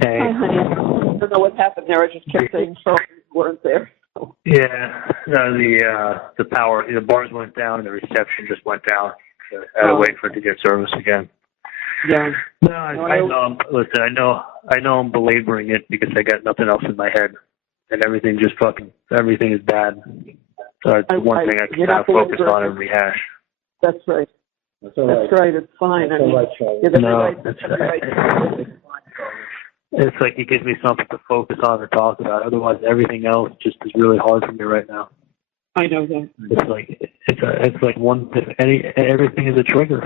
Hey. Hi, honey. I don't know what happened there. I just kept saying sorry, you weren't there. So. Yeah, no, the power, the bars went down and the reception just went down. So I had to wait for it to get service again. Yeah. No, I know. Listen, I know I'm belaboring it because I got nothing else in my head, and everything is bad. So it's one thing I can kind of focus on and rehash. That's right. That's all right. That's right. It's fine. That's all right, Charlie. It's like it gives me something to focus on or talk about. Otherwise, everything else just is really hard for me right now. I know that. It's like everything is a trigger.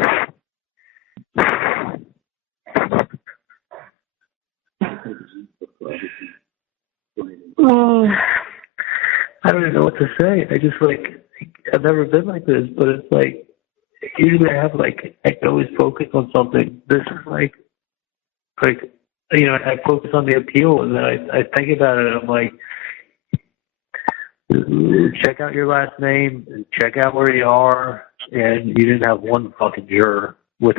Oh, I don't even know what to say. I've never been like this, but it's like usually I always focus on something. This is like I focus on the appeal, and then I think about it, and I'm like, check out your last name, and check out where you are, and you didn't have one fucking juror. With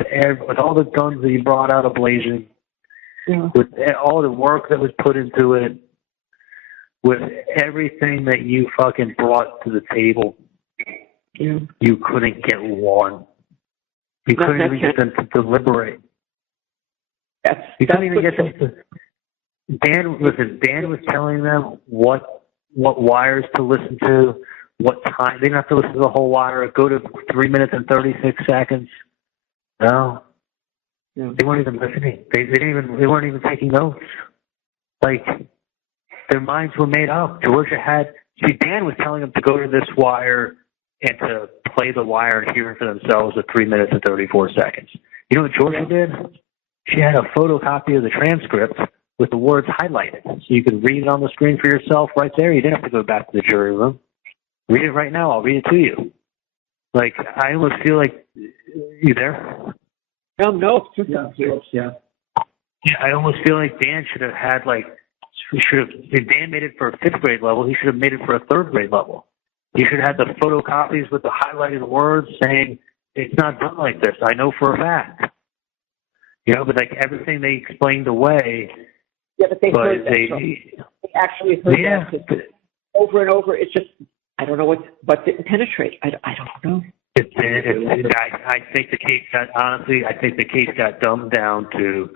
all the guns that you brought out ablazing, with all the work that was put into it, with everything that you fucking brought to the table, you couldn't get one. You couldn't even get them to deliberate. You couldn't even get them to. Dan was telling them what wires to listen to, what time. They didn't have to listen to the whole wire. Go to 3 minutes and 36 seconds. No, they weren't even listening. They weren't even taking notes. Like their minds were made up. Dan was telling them to go to this wire and to play the wire and hear it for themselves at 3 minutes and 34 seconds. You know what Georgia did? She had a photocopy of the transcript with the words highlighted, so you could read it on the screen for yourself right there. You didn't have to go back to the jury room. Read it right now. I'll read it to you. Like, I almost feel like, you there? No. Yeah, I almost feel like Dan should have had, if Dan made it for a 5th grade level, he should have made it for a 3rd grade level. He should have had the photocopies with the highlighted words saying, it's not done like this. I know for a fact. But everything they explained away. Yeah, but they heard that. They actually heard that over and over. It's just, I don't know what didn't penetrate. I don't know. I think the case got dumbed down to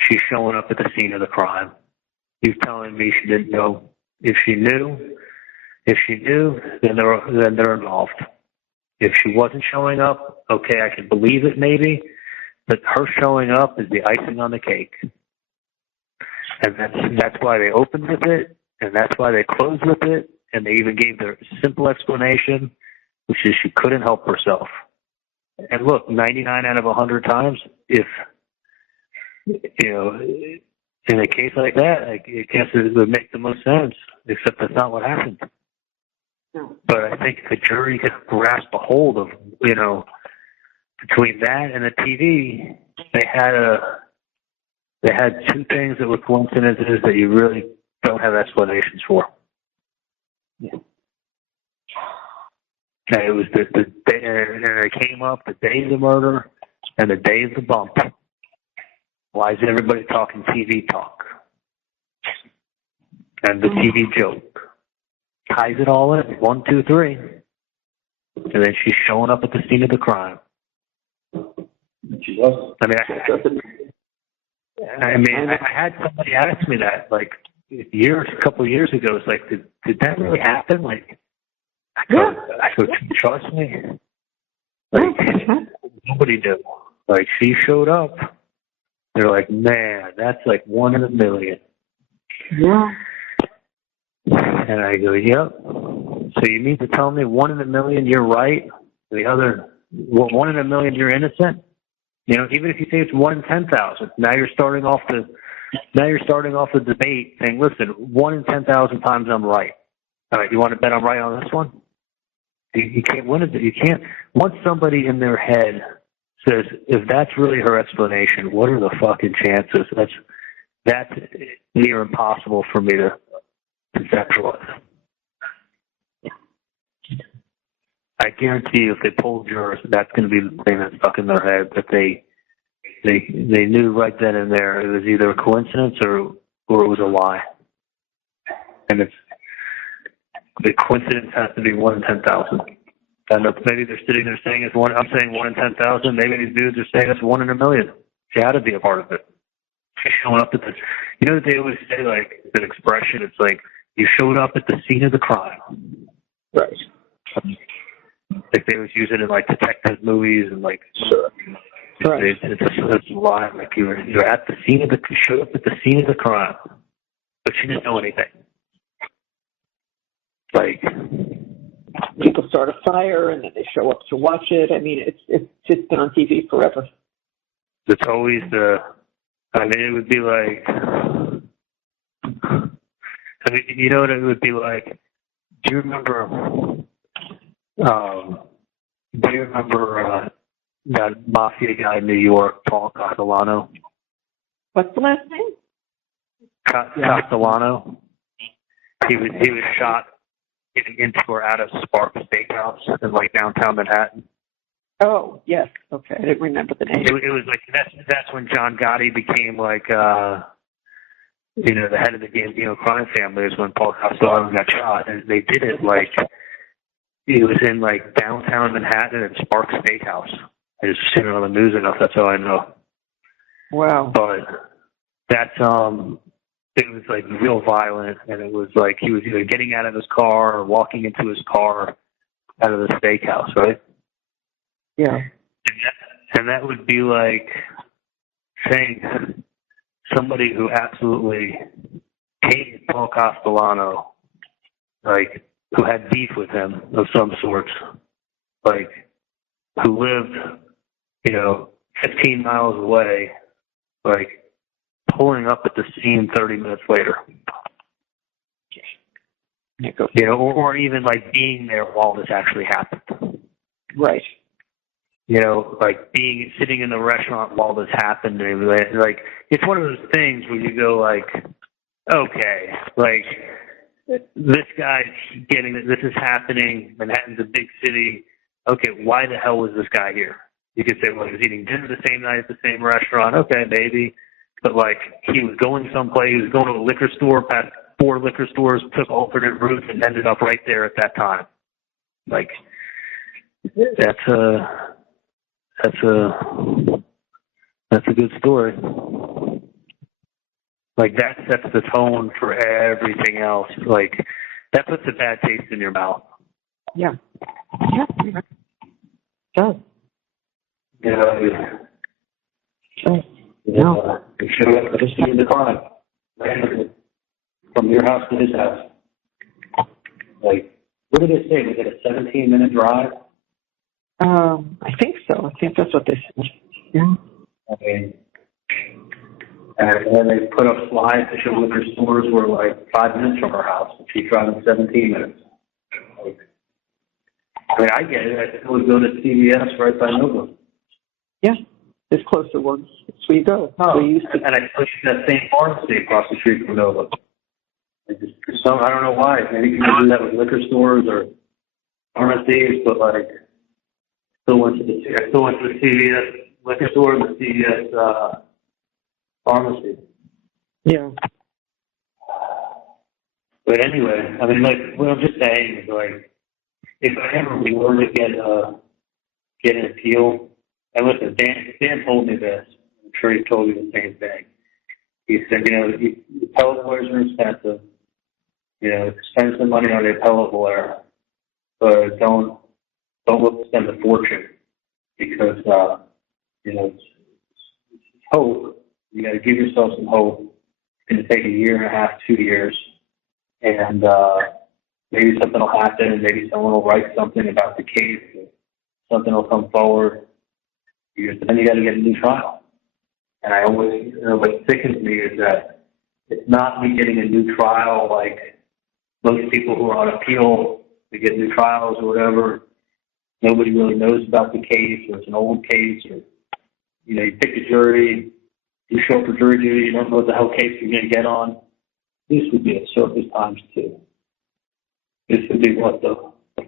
she's showing up at the scene of the crime. He's telling me she didn't know. If she knew, then they're involved. If she wasn't showing up, okay, I could believe it maybe. But her showing up is the icing on the cake. And that's why they opened with it, and that's why they closed with it, and they even gave their simple explanation, which is she couldn't help herself. And look, 99 out of 100 times, if, in a case like that, I guess it would make the most sense, except that's not what happened. No. But I think the jury could grasp a hold of, between that and the TV, they had two things that were coincidences that you really don't have explanations for. Yeah. And it was the day, and it came up the day of the murder and the day of the bump. Why is everybody talking TV talk? And the TV joke ties it all in. 1, 2, 3, and then she's showing up at the scene of the crime. She wasn't. I had somebody ask me that a couple of years ago. It's like, did that really happen? I go, trust me. Nobody knew. She showed up. They're like, man, that's 1 in a million. Yeah. And I go, yep. So you mean to tell me 1 in a million you're right? The other 1 in a million you're innocent? Even if you say it's 1 in 10,000, now you're starting off the debate saying, listen, 1 in 10,000 times I'm right. All right, you want to bet I'm right on this one? You can't win it. You can't. Once somebody in their head says, if that's really her explanation, what are the fucking chances? That's near impossible for me to conceptualize. I guarantee you if they pull jurors, that's going to be the thing that's stuck in their head, that they they knew right then and there it was either a coincidence or it was a lie. And it's the coincidence has to be 1 in 10,000. And maybe they're sitting there saying it's one. I'm saying 1 in 10,000. Maybe these dudes are saying it's 1 in a million. She had to be a part of it. She's showing up at the. You know what they always say, like that expression. It's like you showed up at the scene of the crime. Right. Like they always use it in like detective movies and like. Sure. Right. It's a lie. Like you're at the scene of the. You showed up at the scene of the crime, but she didn't know anything. Like. People start a fire and then they show up to watch it. I mean, it's just been on TV forever. It's always I mean, it would be like. I mean, you know what it would be like? Do you remember? That mafia guy in New York, Paul Castellano? What's the last name? Castellano. He was shot getting into or out of Spark Steakhouse in like downtown Manhattan. Oh yes, okay. I didn't remember the name. It was like that's when John Gotti became like the head of the Gambino crime family. Is when Paul Castellano got shot, and they did it like it was in like downtown Manhattan at Spark Steakhouse. I just seen it on the news enough. That's all I know. Wow. But that's it was like real violent, and it was like he was either getting out of his car or walking into his car out of the steakhouse, right? Yeah. And that would be like saying somebody who absolutely hated Paul Castellano, like who had beef with him of some sorts, like who lived, 15 miles away, like pulling up at the scene 30 minutes later. Or even like being there while this actually happened. Right. Like sitting in the restaurant while this happened. Like, it's one of those things where you go like, okay, like this guy's this is happening. Manhattan's a big city. Okay, why the hell was this guy here? You could say, well, he was eating dinner the same night at the same restaurant. Okay, maybe. But, like, he was going someplace. He was going to a liquor store, passed 4 liquor stores, took alternate routes, and ended up right there at that time. Like, that's a good story. Like, that sets the tone for everything else. Like, that puts a bad taste in your mouth. Yeah. Yeah. It does. No. You showed up at the scene of the crime. From your house to his house. Like, what did it say? Was it a 17-minute drive? I think so. I think that's what they said. Yeah. I mean, and then they put up slides to show liquor stores were like 5 minutes from her house. And she's driving 17 minutes. Like, I mean, I get it. I still would go to CVS right by Nova. Yeah. There's closer ones. That's where you go. Oh, and I pushed that same pharmacy across the street from Nova. I don't know why. Maybe you can do that with liquor stores or pharmacies, but like, I still went to the CVS liquor store and the CVS pharmacy. Yeah. But anyway, I mean, like, what I'm just saying is, like, if I ever were to get an appeal, and listen, Dan told me this. I'm sure he told you the same thing. He said, appellate lawyers are expensive. Spend some money on the appellate lawyer, but don't look to spend a fortune because it's hope. You got to give yourself some hope. It's going to take 1.5 years, 2 years, and maybe something will happen, and maybe someone will write something about the case, or something will come forward. But then you got to get a new trial. And I always, what sickens me is that it's not me getting a new trial like most people who are on appeal. They get new trials or whatever. Nobody really knows about the case, or it's an old case, or you pick a jury, you show up for jury duty, you don't know what the hell case you're going to get on. This would be a circus times 2. This would be the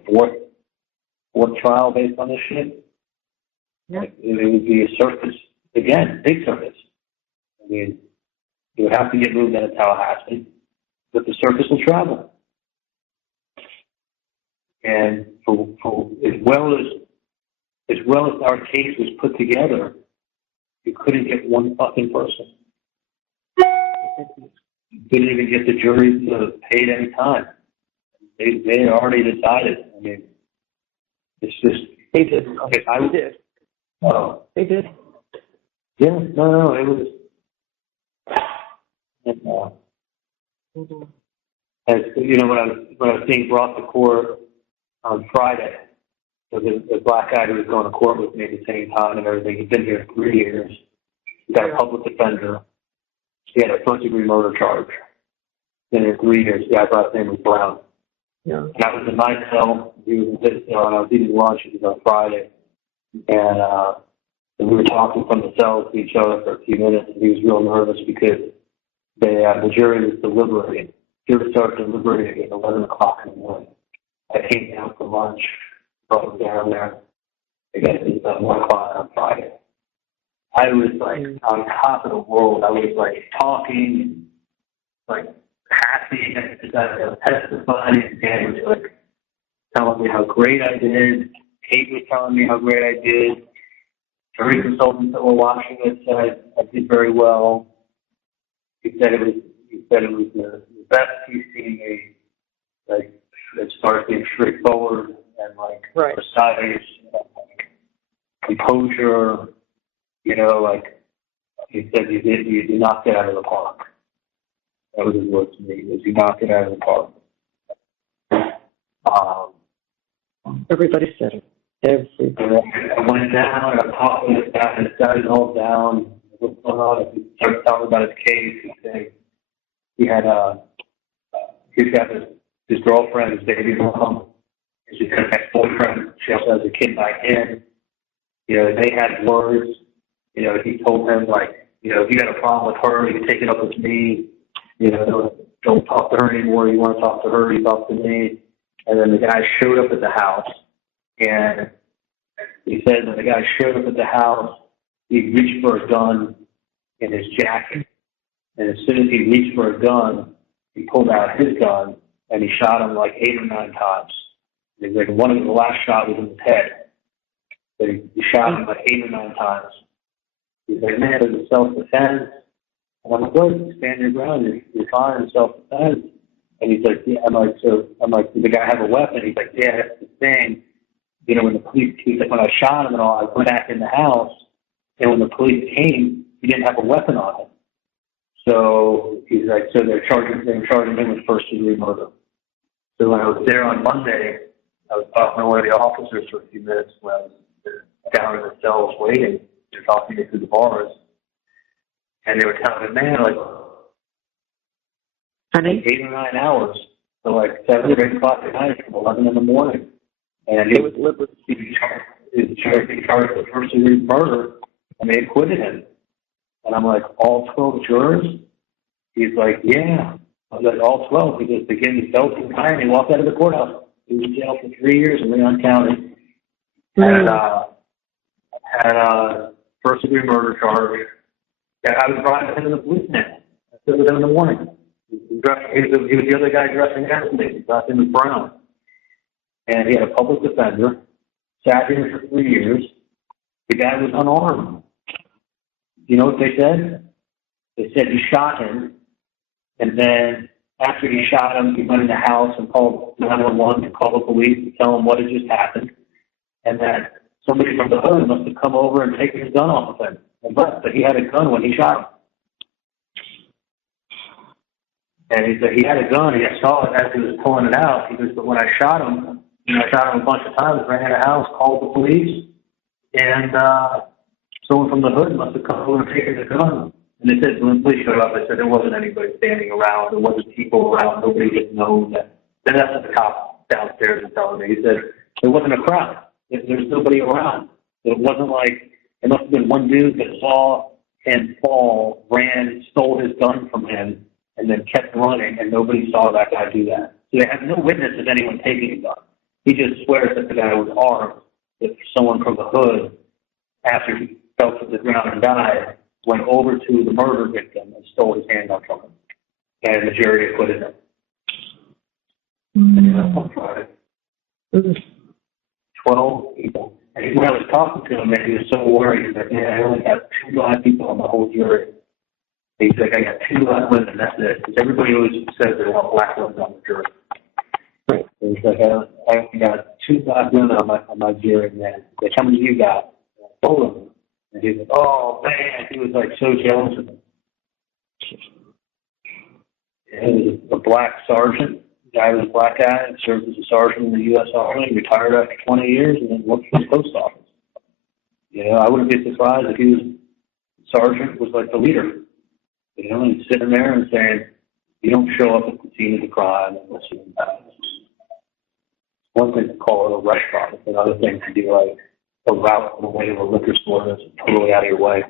fourth trial based on this shit. Yeah. Like, it would be a circus again, big circus. I mean, you would have to get moved out of Tallahassee, but the circus will travel. And for as well as our case was put together, you couldn't get one fucking person. You couldn't even get the jury to pay at any time. They had already decided. I mean, it's just They did. okay, I did. Oh, They did. yeah, no, it was. And, as you know, when I was being brought to court on Friday, so the black guy who was going to court with me at the same time and everything, he'd been here 3 years. He got a public defender. He had a first-degree murder charge. Been here 3 years. The guy's last name was Brown. Yeah. And I was in my cell. He was in his cell, and I was eating lunch. It was on Friday, and we were talking from the cell to each other for a few minutes. And he was real nervous because the jury was deliberating. The jury started deliberating at 11 o'clock in the morning. I came down for lunch, brought him down there. Again, it was at 1 o'clock on Friday. I was like on top of the world. I was like talking, like happy and testifying, and was like telling me how great I did. Kate was telling me how great I did. Jury consultants that were watching it said I did very well. He said it was the best he's seen me, like, as far as being straightforward and like precise, and, like, composure. You know, like he said, you knocked it out of the park. That was his word to me. Was you knocked it out of the park. Everybody said it. I went down and I talked to this guy, and this guy's all down. What's going on? He started talking about his case. He said he had he's got his girlfriend, his baby mom. She's got an ex-boyfriend. She also has a kid by him. You know, they had words. You know, he told him, like, you know, if you got a problem with her, you can take it up with me. You know, don't talk to her anymore. You want to talk to her, you talk to me. And then the guy showed up at the house, and he said when the guy showed up at the house, he reached for a gun in his jacket. And as soon as he reached for a gun, he pulled out his gun, and he shot him like 8 or 9 times. And he's like, one of the last shot was in his head. So he shot him like 8 or 9 times. He's like, man, it was self-defense. And I'm like, good, stand your ground. You're fine in self-defense. And he's like, yeah. I'm like, did the guy have a weapon? He's like, yeah, that's the thing. You know, when the police, he's like, when I shot him and all, I went back in the house, and when the police came, he didn't have a weapon on him. So he's like, so they were charging him with first-degree murder. So when I was there on Monday, I was talking to one of the officers for a few minutes when I was down in the cells waiting. They're talking me through the bars, and they were telling me, man, like, honey, 8 or 9 hours, so like 7 or 8 o'clock at night from 11 in the morning, and he was charged with first-degree murder, and they acquitted him. And I'm like, all 12 jurors? He's like, yeah. I was like, all 12, because the kid felt too tired, and he walked out of the courthouse. He was in jail for 3 years in Leon County, and had a first-degree murder charge. And I was driving him in the police now. I stood with him in the morning. He was the other guy dressing as me. His last name was Brown. And he had a public defender, sat here for 3 years. The guy was unarmed. You know what they said? They said he shot him, and then after he shot him, he went in the house and called 911 to call the police to tell them what had just happened, and that somebody from the hood must have come over and taken his gun off of him. But he had a gun when he shot him. And he said he had a gun. He saw it as he was pulling it out. He goes, but when I shot him, I shot him a bunch of times, ran in the house, called the police, and someone from the hood must have come over and taken the gun. And they said when the police showed up, they said there wasn't anybody standing around. There wasn't people around. Nobody had known that. Then that's what the cop downstairs was telling me. He said there wasn't a crowd. There's nobody around. It wasn't like, it must have been one dude that saw him fall, ran, stole his gun from him, and then kept running, and nobody saw that guy do that. So they have no witness of anyone taking a gun. He just swears that the guy was armed, that someone from the hood, after he fell to the ground and died, went over to the murder victim and stole his handgun from him. And the jury acquitted him. And that's on Friday. 12 people. And when I was talking to him, man, he was so worried. He's like, I only got 2 black people on the whole jury. He's like, I got 2 black women, that's it. Because everybody always says they want black women on the jury. Right. And he's like, I only got 2 black women on my jury, man. Like, how many you got? 4 of them. And he was like, oh, man. He was like so jealous of them. And he was a black sergeant. The guy was a black guy and served as a sergeant in the U.S. Army, retired after 20 years, and then worked for the post office. You know, I wouldn't be surprised if he was sergeant was like the leader. You know, and sitting there and saying, you don't show up at the scene of the crime unless you're in town. One thing to call it a restaurant. It's another thing to do like a route on the way to a liquor store that's totally out of your way.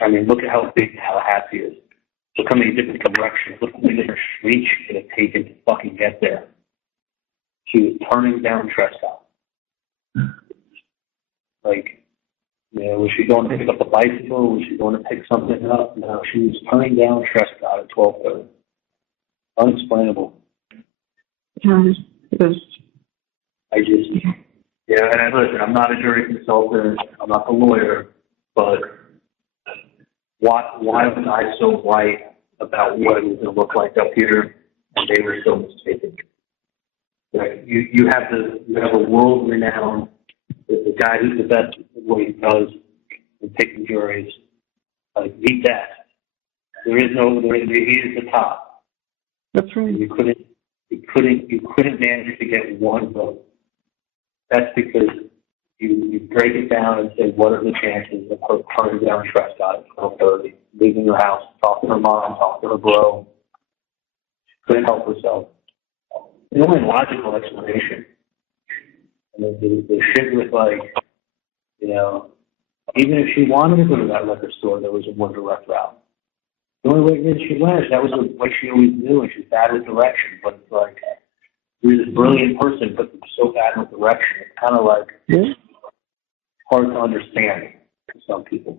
I mean, look at how big Tallahassee is. Look how many different directions. Look how many different streets she could have taken to fucking get there. She was turning down trespass. Like, you know, was she going to pick up a bicycle? Was she going to pick something up? No, she was turning down trespass at 12:30. Unexplainable. And listen, I'm not a jury consultant. I'm not the lawyer, but why was I so right about what it was going to look like up here, and they were so mistaken? Like, you have a world-renowned, the guy who's the best at what he does in picking juries, like the best. He is the top. That's right. You couldn't manage to get one vote. That's because you break it down and say, what are the chances of her turning down Trescott at 12:30, leaving her house, talk to her mom, talk to her bro? She couldn't help herself. The only logical explanation. I mean, the shit with, like, you know, even if she wanted to go to that liquor store, there was a one direct route. The only way that she went, that was what she always knew, and she's bad with direction. But it's like, you're this brilliant person, but you're so bad with direction. It's kind of like hard to understand to some people.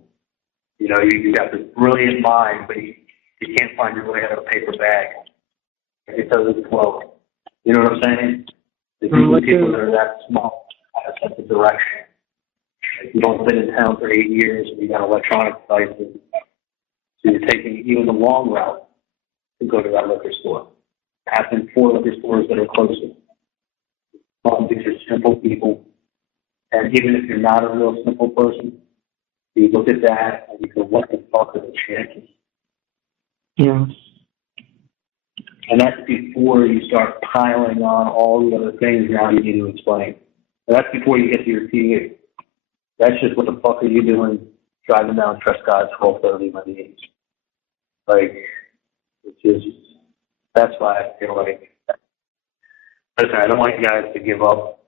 You know, you got this brilliant mind, but you can't find your way out of a paper bag. It doesn't flow. You know what I'm saying? The people that are that small have a sense of direction. If you don't been in town for 8 years and you got electronic devices, so you're taking even the long route to go to that liquor store. There have been 4 liquor stores that are closer. These are simple people. And even if you're not a real simple person, you look at that and you go, what the fuck are the chances? Yeah. And that's before you start piling on all the other things now you need to explain. And that's before you get to your TV. That's just what the fuck are you doing driving down Trescott at 12:30 when the like, it's just, that's why I feel like, listen, I don't want you guys to give up,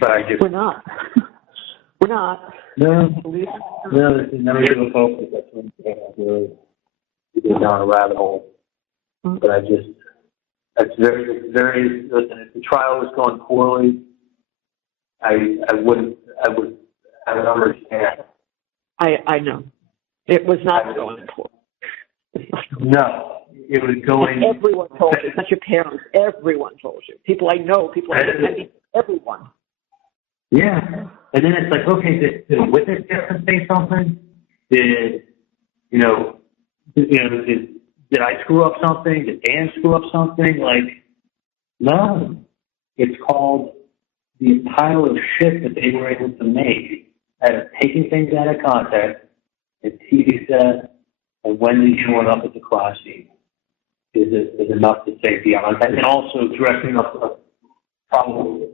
but I just... We're not. We're not. No, this is never going to focus. That's one thing I really go down a rabbit hole. But I just, that's very, listen, if the trial was going poorly, I would understand. I know. It was not going poorly. No, it was going. Everyone told you, not your parents. Everyone told you. People I know, everyone. Yeah, and then it's like, okay, did the witness get to say something? Did I screw up something? Did Dan screw up something? Like, no. It's called the pile of shit that they were able to make out of taking things out of context, and TV set, and when they showing up at the crime scene is enough to say beyond that. And also dressing up a probable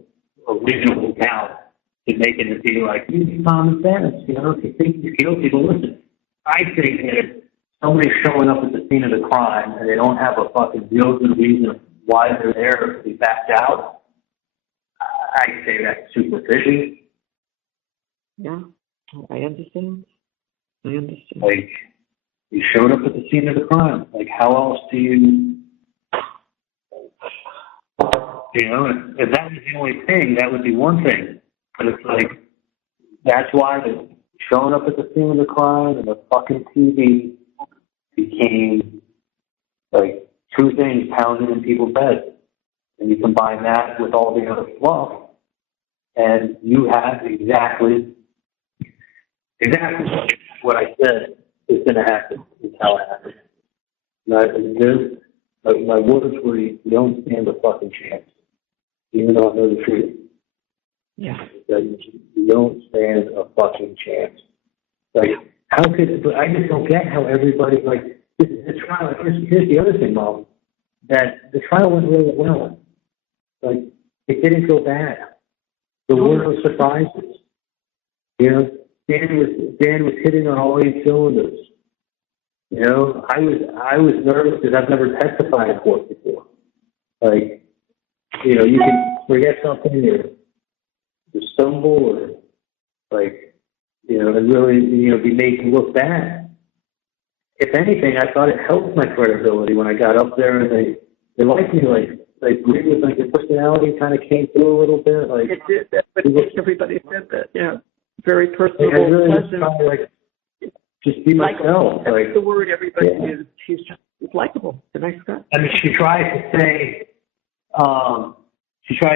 or reasonable doubt to make it be like, common sense, you know, if you think he's guilty, but listen, I think that somebody showing up at the scene of the crime and they don't have a fucking real good reason why they're there to be backed out, I say that's super fishy. Yeah, I understand. Like, you showed up at the scene of the crime. Like, how else do you know, if that was the only thing, that would be one thing. But it's like, that's why showing up at the scene of the crime and the fucking TV became like two things pounding in people's heads. And you combine that with all the other fluff, and you have exactly what I said is going to happen. Is how it happened. My words were, you don't stand a fucking chance, even though I know the truth. Yeah. You don't stand a fucking chance. Like, how could? But I just don't get how everybody like the trial. Here's the other thing, Mom. That the trial went really well. Like, it didn't go bad. There were no surprises. You know, Dan was hitting on all 8 cylinders. You know, I was nervous because I've never testified in court before. Like, you know, you can forget something or stumble or like, you know, and really, you know, be made to look bad. If anything, I thought it helped my credibility when I got up there and they liked me, like agreed with like the personality kind of came through a little bit. Like it did that, but everybody said that. Yeah, very personable, really pleasant. Like, just be myself. That's the word everybody used. He's likable. He's a nice guy. I mean, she tried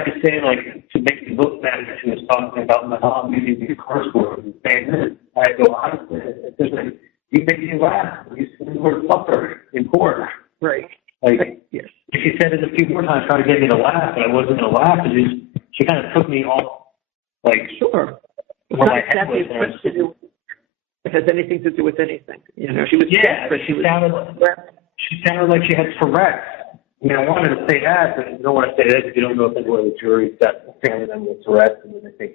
to say, like, to make me look bad that she was talking about my mom using these curse words and saying this. I go, honestly, it's just like, you make me laugh. You say the word fucker in court. Right. Like, yes. She said it a few more times trying to get me to laugh, but I wasn't going to laugh. She kind of took me off, like, sure. It's where not my head exactly was. to do. It has anything to do with anything. You know, she was. Yeah, but she sounded like she had Tourette's. I mean, I wanted to say that, but you don't want to say that if you don't know if anyone in the jury's got a family member with Tourette's and then they think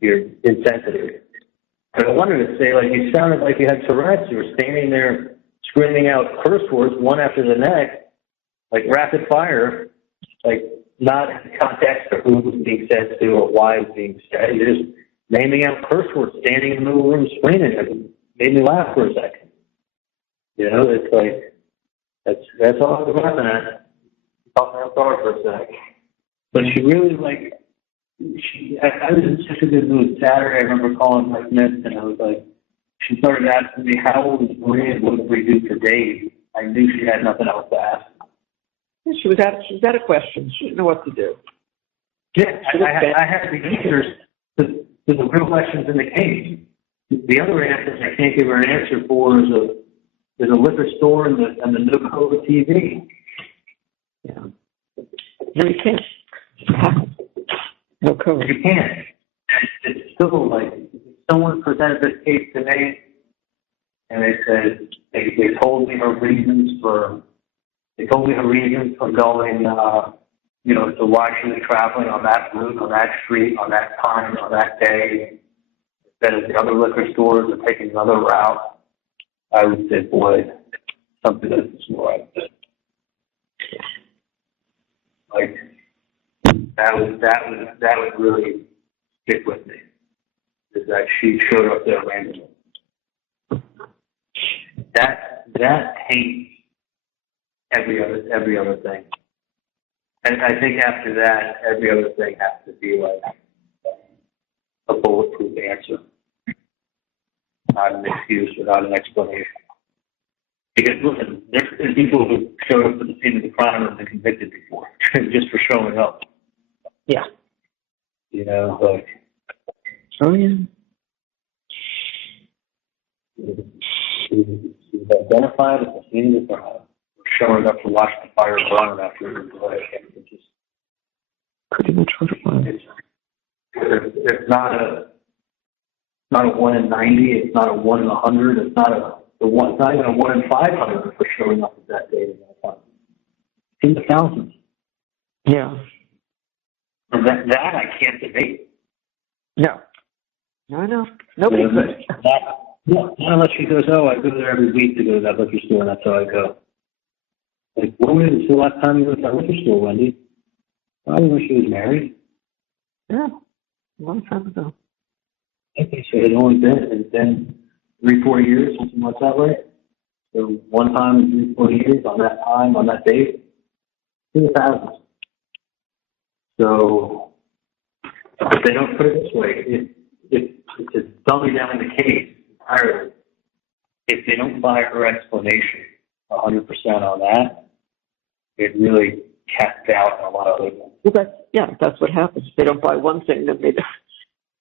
you're insensitive. But I wanted to say, like, you sounded like you had Tourette's. You were standing there screaming out curse words one after the next, like rapid fire, like not in the context of who it was being said to or why it was being said. You're just naming out curse words, standing in the middle of the room screaming. It made me laugh for a second. You know, it's like, that's all I was laughing at. Caught me off guard for a sec. But she really, like, I was in such a good mood. Saturday, I remember calling my Smith, and I was like, she started asking me, how old is Maria and what did we do for days? I knew she had nothing else to ask. She was out of questions. She didn't know what to do. Yeah, I had the answers to the real questions in the case. The other answers I can't give her an answer for is a liquor store and the no COVID TV. Yeah. No, you can't. No COVID. You can't. It's still like, someone presented this case to me, and they said they told me her reasons for going, you know, to why she was traveling on that route, on that street, on that time, on that day, instead of the other liquor stores or taking another route. I would say, boy, something doesn't smell right. Like that would really stick with me. Is that she showed up there randomly. That hates every other thing. And I think after that, every other thing has to be like a bulletproof answer. Not an excuse without an explanation. Because listen, there's people who showed up at the scene of the crime and have been convicted before, just for showing up. Yeah. You know, like. Oh yeah. She's identified at the scene of the crime, showing up to watch the fire burn after her delay. It's just pretty much what it was. It's not a 1 in 90. It's not a 1 in 100. It's not even a 1 in 500 for showing up at that date and that time. It's in the thousands. Yeah. And that I can't debate. No. I know. Nobody could. Not unless she goes, oh, I go there every week to go to that liquor store, and that's how I go. Like, when was the last time you went to that liquor store, Wendy? Probably when she was married. Yeah, a long time ago. I think so. It's been 3-4 years, something like that, right? So one time in 3-4 years, on that time, on that date, in the thousands. So, if they don't put it this way, to dummy down the case entirely, if they don't buy her explanation 100% on that, it really casts out on a lot of other things. Well, that's what happens. If they don't buy one thing, then they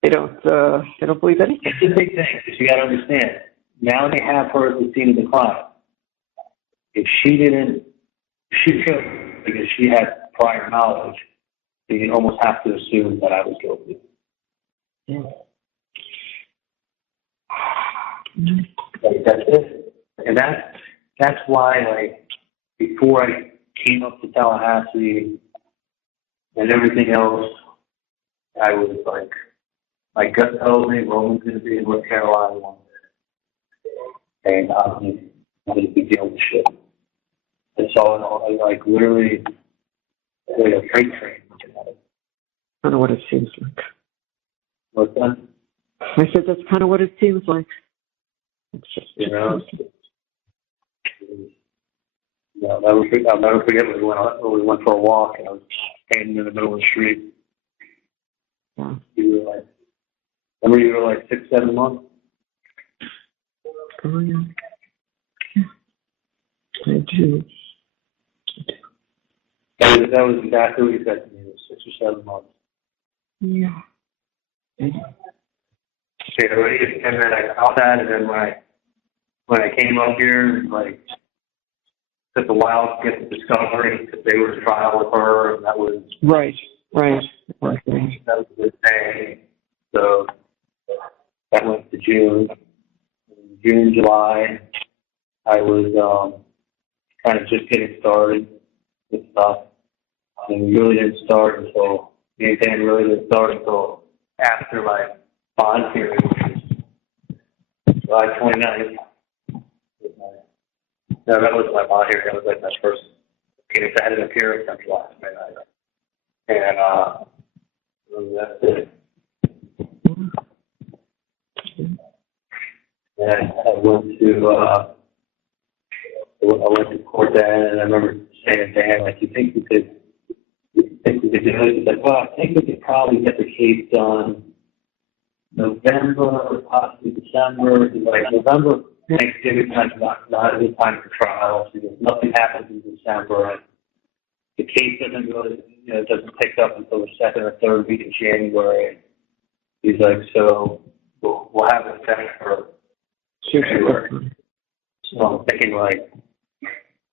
don't believe anything. It's a big thing. You got to understand. Now they have her at the scene of the crime. If she didn't, she could, because she had prior knowledge, you almost have to assume that I was guilty. Yeah. Like, that's it. And that's why, like, before I came up to Tallahassee and everything else, I was like, my gut told me Roman's going to be in North Carolina one day. And I'm going to be dealing with shit. I saw it all, like, literally, like a freight train. I don't know what it seems like. What's that? I said that's kind of what it seems like. It's just, you know. I'll never forget when we went for a walk and I was standing in the middle of the street. Yeah. You were like 6, 7 months. Oh yeah. I do. That was exactly what you said to me. It was 6 or 7 months. Yeah. And then I saw that, and then when I came up here, like, took a while to get the discovery because they were in trial with her, and that was right. That was a good thing. So that went to June. In June, July, I was kind of just getting started with stuff. And we really didn't start until after my bond hearing, which was July 29th. No, that was my bond hearing. That was like my first case. I had an appearance on July 29th. And that's it. And I went to court then, and I remember saying to Dan, like, you think we could do it? He's like, well, I think we could probably get the case done November or possibly December. He's like, November, Thanksgiving time's not a good time for trials because nothing happens in December. And the case doesn't really, doesn't pick up until the second or third week of January. He's like, so we'll have it set for January. So I'm thinking, like,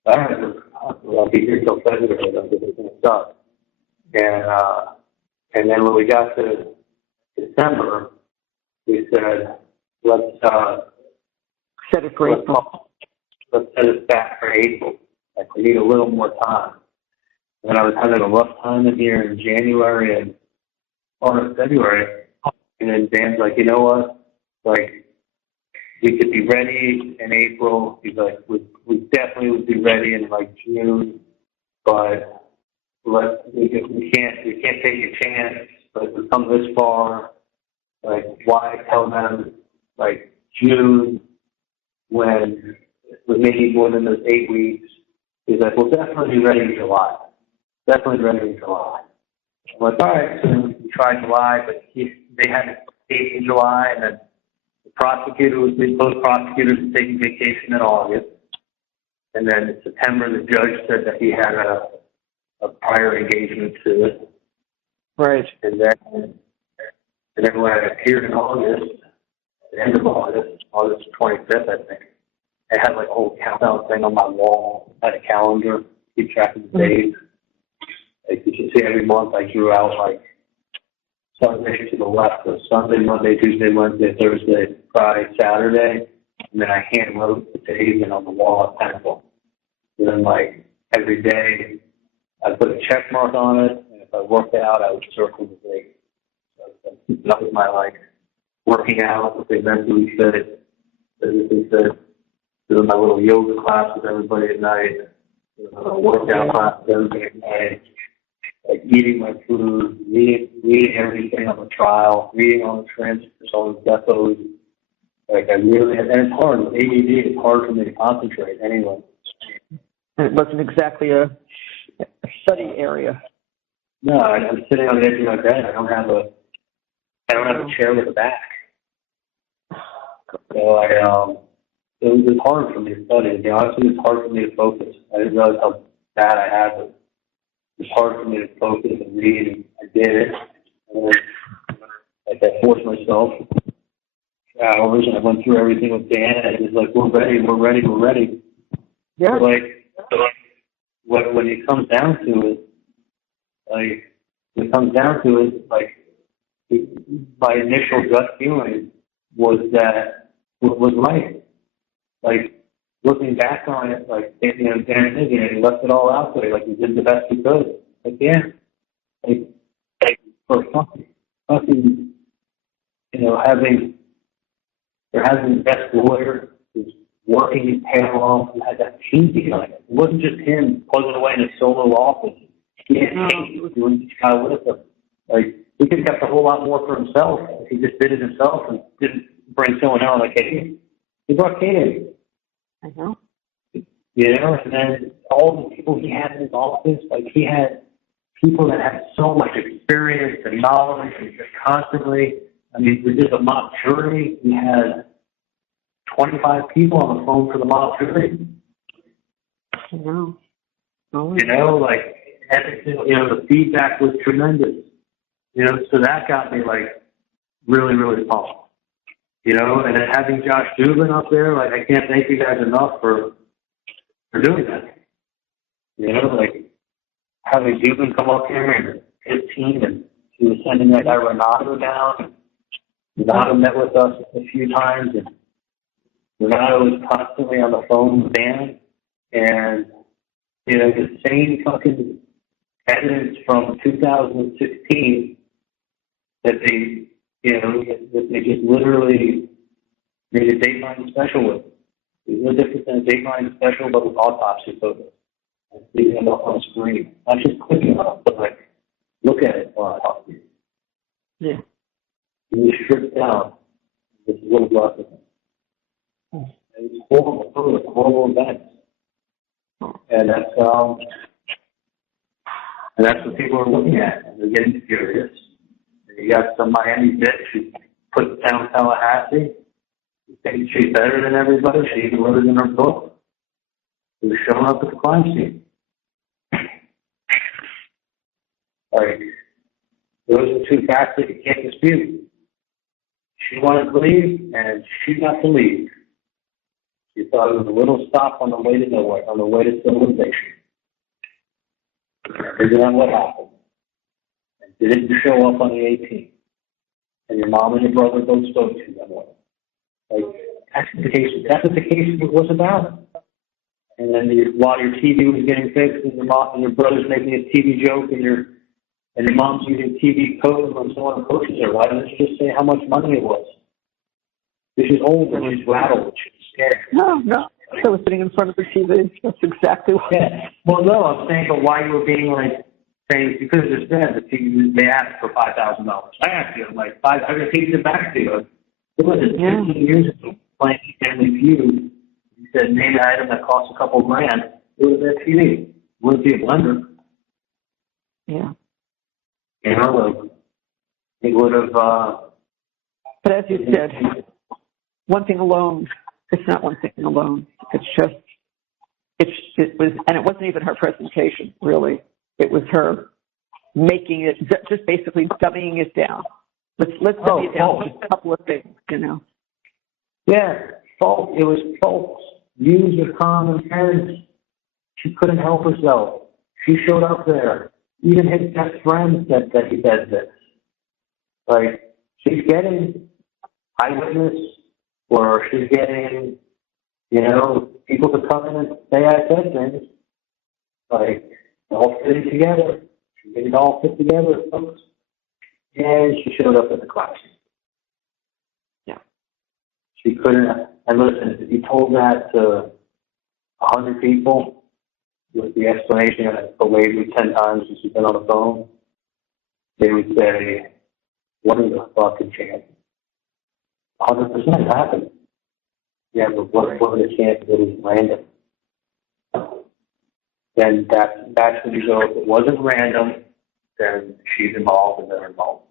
all right, I'll be here till February. That's going to suck. And then when we got to December, we said, let's set it for April. Let's set it back for April. Like, we need a little more time. And I was having a rough time in here in January and February. And then Dan's like, you know what? Like, we could be ready in April. He's like, we definitely would be ready in like June, but we can't take a chance. Like, we've come this far. Like, why tell them like June when we may need more than those 8 weeks? He's like, we'll definitely be ready in July. Definitely ready in July. I'm like, all right. So we tried July, but they had a case in July, and then both prosecutors were taking vacation in August. And then in September, the judge said that he had a prior engagement to it. Right. And then when I appeared in August, the end of August 25th, I think, I had like a whole countdown thing on my wall. I had a calendar, keep track of the days. Like, you can see every month I drew out like Sunday to the left. So Sunday, Monday, Tuesday, Wednesday, Thursday, Friday, Saturday. And then I hand wrote the days in on the wall at pencil. And then like every day I put a check mark on it. And if I worked out, I would circle the date. So that was my like working out, what they mentally fit, physically fit, doing my little yoga class with everybody at night, workout class with everybody at night. Like eating my food, reading everything on the trial, reading all the transcripts, all the depots. Like, I really, and it's hard. With ADD, it's hard for me to concentrate anyway. And it wasn't exactly a study area. No, I'm sitting on the edge of my bed. I don't have I don't have a chair with a back. So it was hard for me to study. To be honest with you, it's hard for me to focus. I didn't realize how bad I had it. It was hard for me to focus and read, and I did it. And like I forced myself hours, and I went through everything with Dan, and it was like, we're ready. Yeah. So when it comes down to it, my initial gut feeling was that what was right. Like, looking back on it, like, you know, Dan Higgins, he left it all out there, like, he did the best he could. Like, yeah. Like for fucking, you know, having the best lawyer who's working his tail off, who had that team behind it. It wasn't just him plugging away in his solo office. He had a team. He was doing each guy with him. Like, he could have kept a whole lot more for himself if he just did it himself and didn't bring someone else like Kate. He brought Kate in. I know. You know, and then all the people he had in his office, like, he had people that had so much experience and knowledge and just constantly, I mean, we did the mock jury. We had 25 people on the phone for the mock jury. I know. You know, like, everything, you know, the feedback was tremendous. You know, so that got me, like, really, really pumped. You know, and then having Josh Dubin up there, like, I can't thank you guys enough for doing that. You know, like, having Dubin come up here and his team, and he was sending that guy Renato down. Renato met with us a few times, and Renato was constantly on the phone with Dan, and, you know, the same fucking evidence from 2016 that they, you know, that they just literally made a Dateline special with. It was no different than a Dateline special, but with autopsy photos. And leaving them up on the screen. Not just clicking on it, but, like, look at it while I talk to you. Yeah. He was stripped down with little blood. It was horrible. It was a horrible event. And that's what people are looking at. And they're getting furious. And you got some Miami bitch who put down Tallahassee. She thinks she's better than everybody. She even wrote it in her book. She was showing up at the crime scene. Like, those are two facts that you can't dispute. She wanted to leave, and she got to leave. She thought it was a little stop on the way to nowhere, on the way to civilization. Isn't that what happened? And didn't show up on the 18th. And your mom and your brother both spoke to you that way. Like, that's what the case was about. And then while your TV was getting fixed, and your mom and your brother's making a TV joke, and your mom's using TV code when someone approaches her, why doesn't she just say how much money it was? She's old and she's rattled. She's scared. No. I was sitting in front of the TV. That's exactly what. Yeah. Well, no, I'm saying, but why you were being like, saying, you could have just said the TV, they asked for $5,000. I asked you, I'm like, I'm going to take it back to you. It was 15 years ago, playing Family Feud. You said, name an item that costs a couple grand. It was that TV. It wouldn't be a blender. Yeah. You know, it would have. But as you said, one thing alone, it's not one thing alone. It's just, it was, and it wasn't even her presentation, really. It was her making it, just basically dumbing it down. Let's dummy it down to a couple of things, you know. Yeah, false. It was false. Use your common sense. She couldn't help herself. She showed up there. Even his best friend said that he said this. Like, she's getting eyewitness, or she's getting, you know, people to come in and say I said things. Like, all fitting together. She's getting it all fit together, folks. And she showed up at the class. Yeah. She couldn't, and listen, if you told that to 100 people, with the explanation that believed me 10 times since you've been on the phone, they would say, what are the fucking chances? 100% happened. Yeah, but what are the chances that it's random? Then that's when you go, if it wasn't random, then she's involved and they're involved.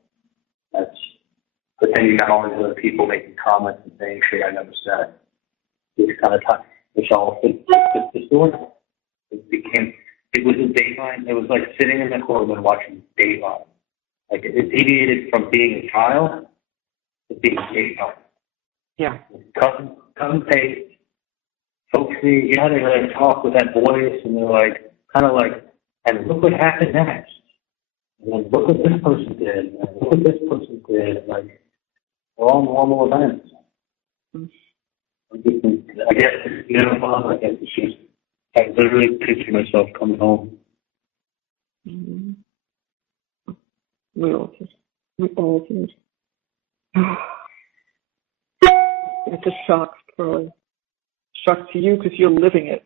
But then you got all these other people making comments and saying shit I never said. Which kind of which all fits the story. It was a Dateline. It was like sitting in the courtroom and watching Dateline. Like it deviated from being a trial to being Dateline. Yeah. Cut and paste. Folks, they like talk with that voice, and they're like, kind of like, and look what happened next. And then look what this person did. And look what this person did. Like, all normal events. I guess, I guess it's just, I literally picture myself coming home. Mm-hmm. We all did. It's a shock, Charlie. Shock to you because you're living it.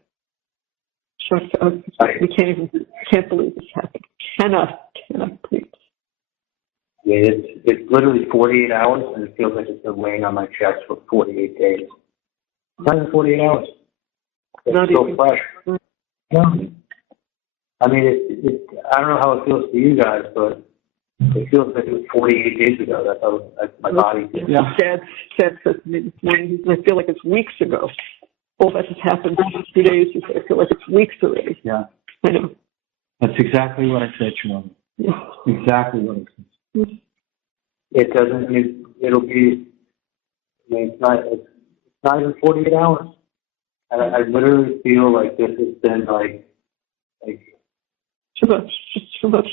Shock to us. We can't believe this happened. Cannot believe. Yeah, it's literally 48 hours, and it feels like it's been weighing on my chest for 48 days. Not even 48 hours. It's Not still even fresh. No. I mean, I don't know how it feels to you guys, but it feels like it was 48 days ago. That's my body. Yeah. Dad said to me this morning, I feel like it's weeks ago. All that has happened in 2 days. I feel like it's weeks already. Yeah. I know. That's exactly what I said, Sean. Yeah. Exactly what I said. It doesn't, it'll be, I mean, it's not even 48 hours. And I literally feel like this has been like too much. Just too much.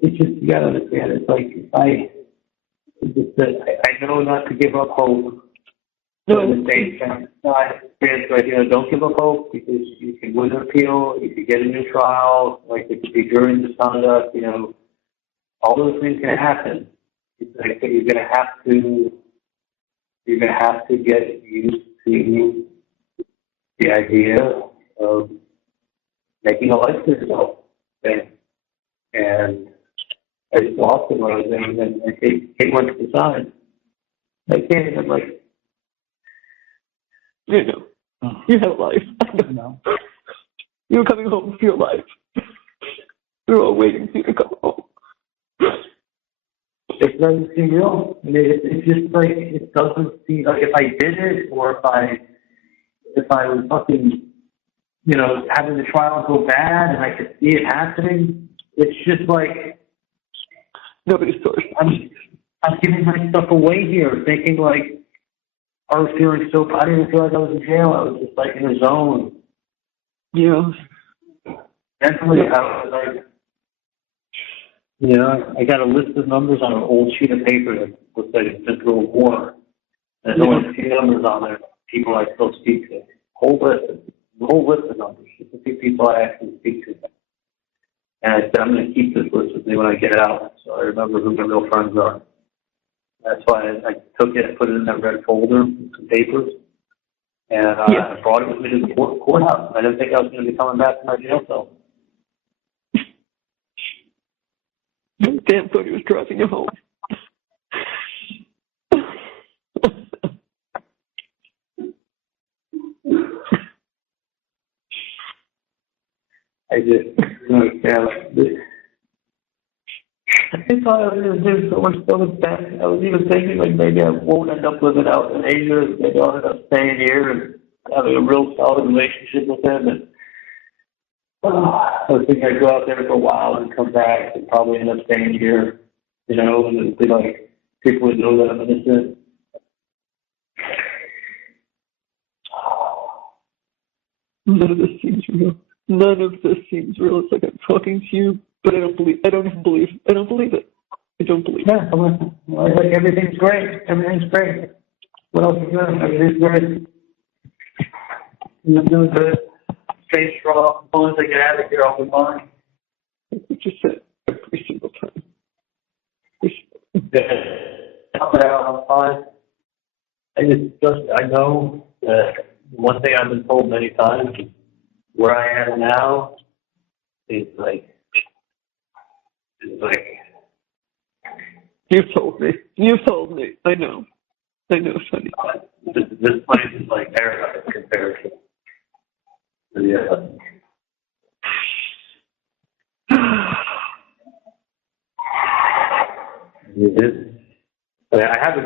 It's just, you gotta understand, it's like, I know not to give up hope. No. But at the same time, don't give up hope, because you can win an appeal, you can get a new trial, like it could be jury misconduct, all those things can happen. It's like you're gonna have to get used to the idea of making a life for yourself. And I just lost it when I was there, and Kate went to the side. I can't even you know, you have a life. No. You were coming home for your life. We were all waiting for you to come home. It doesn't seem real. I mean, it's just like, it doesn't seem like if I did it, or if I was fucking, having the trial go bad and I could see it happening, it's just like, Nobody's sorry. I'm giving my stuff away here, thinking like, I was feeling I didn't even feel like I was in jail. I was just like in a zone. Yeah. Mentally, I was like, I got a list of numbers on an old sheet of paper that looks like it's been through a war. There's only a few numbers on there, people I still speak to. Whole list of numbers. Just a few people I actually speak to. And I said, I'm going to keep this list with me when I get it out, so I remember who my real friends are. That's why I took it and put it in that red folder with some papers. And I brought it with me to the courthouse. I didn't think I was going to be coming back to my jail cell. Dan thought he was driving you home. I just, I thought I was going to do so much stuff back. I was even thinking like maybe I won't end up living out in Asia. Maybe I'll end up staying here and having a real solid relationship with him. And I was thinking I'd go out there for a while and come back and probably end up staying here, and it'd be like people would know that I'm innocent. None of this seems real. None of this seems real. It's like I'm talking to you, but I don't believe it. I don't believe it. I don't believe it. Yeah, like everything's great. Everything's great. What else is good? Everything's great. I'm doing good. Stay strong. As long as I get out of here, I'll be fine. That's what you said every single time. I'm fine. I know that one thing I've been told many times is where I am now is like. You've told me. I know, Sonny. This place is like paradise compared to the